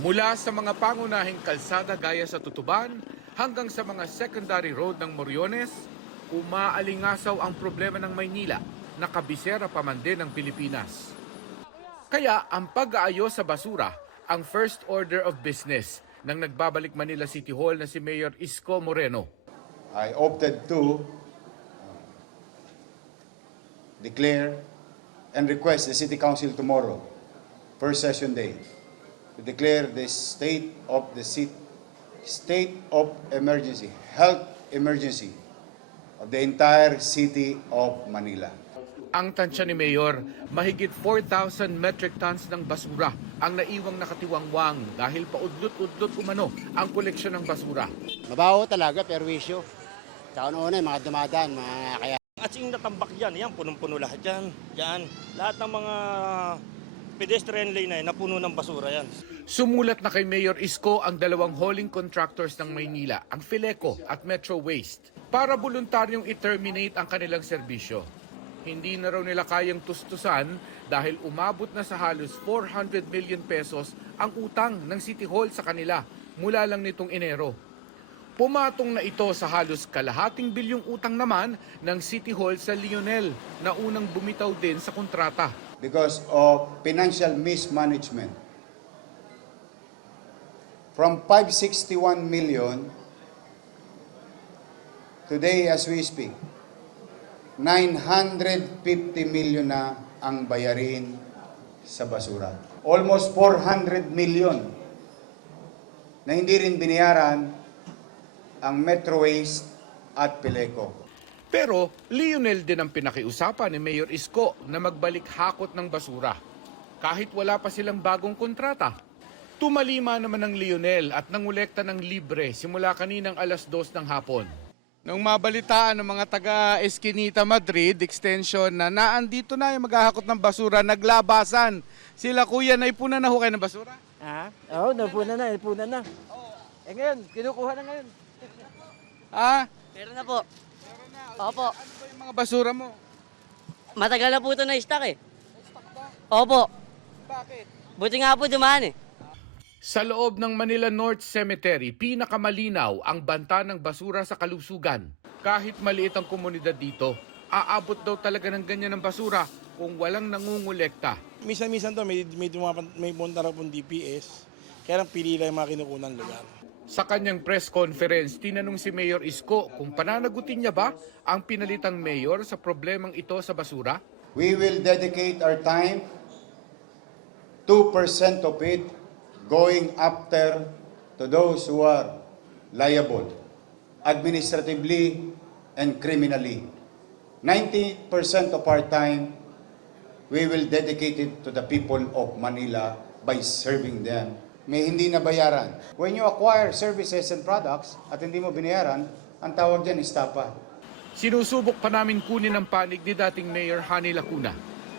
Mula sa mga pangunahing kalsada gaya sa Tutuban hanggang sa mga secondary road ng Moriones, umaalingasaw ang problema ng Maynila na kabisera pa man din ng Pilipinas. Kaya ang pag-aayos sa basura ang first order of business ng nagbabalik Manila City Hall na si Mayor Isko Moreno. I opted to declare and request the City Council tomorrow, first session day, to declare the state of emergency, health emergency of the entire city of Manila. Ang tansya ni Mayor, mahigit 4,000 metric tons ng basura ang naiwang nakatiwangwang dahil paudlot-udlot umano ang koleksyon ng basura. Mabaho talaga, perwisyo. Tsaka noon mga dumadaan, mga kaya. At yung natambak dyan, yan, punong-puno lahat yan. Yan, lahat ng mga pedestrian lane na yan, napuno ng basura yan. Sumulat na kay Mayor Isko ang dalawang hauling contractors ng Maynila, ang Fileco at Metro Waste, para voluntaryong i-terminate ang kanilang serbisyo. Hindi na raw nila kayang tustusan dahil umabot na sa halos 400 million pesos ang utang ng City Hall sa kanila mula lang nitong Enero. Pumatong na ito sa halos kalahating bilyong utang naman ng City Hall sa Lionel na unang bumitaw din sa kontrata. Because of financial mismanagement. From 561 million, today as we speak, 950 million na ang bayarin sa basura. Almost 400 million na hindi rin binayaran ang Metro Waste at Fileco. Pero Lionel din ang pinakiusapan ni Mayor Isko na magbalik hakot ng basura. Kahit wala pa silang bagong kontrata. Tumalima naman ng Lionel at nangolekta ng libre simula kaninang 2:00 ng hapon. Nung mabalitaan ng mga taga Esquinita Madrid, extension na naandito na yung maghahakot ng basura, naglabasan. Sila kuya, naipunan na ho kayo ng basura? Oo, napunan na. Eh ngayon, kinukuha na ngayon. Meron na po. Opo. Ano ba yung mga basura mo? Matagal na po ito na-stock eh. Opo. Bakit? Buti nga po dumaan eh. Sa loob ng Manila North Cemetery, pinakamalinaw ang banta ng basura sa kalusugan. Kahit maliit ang komunidad dito, aabot daw talaga ng ganyan ng basura kung walang nangungulekta. Minsan-minsan to may punta raw pong DPS, kaya lang pili lang yung mga kinukunang lugar. Sa kanyang press conference, tinanong si Mayor Isko kung pananagutin niya ba ang pinalitang mayor sa problemang ito sa basura. We will dedicate our time, 2% of it, going after to those who are liable, administratively and criminally. 90% of our time, we will dedicate it to the people of Manila by serving them. May hindi na bayaran. When you acquire services and products at hindi mo binayaran, ang tawag dyan is tapa. Sinusubok pa namin kunin ang panig ni dating Mayor Hani Lacuna.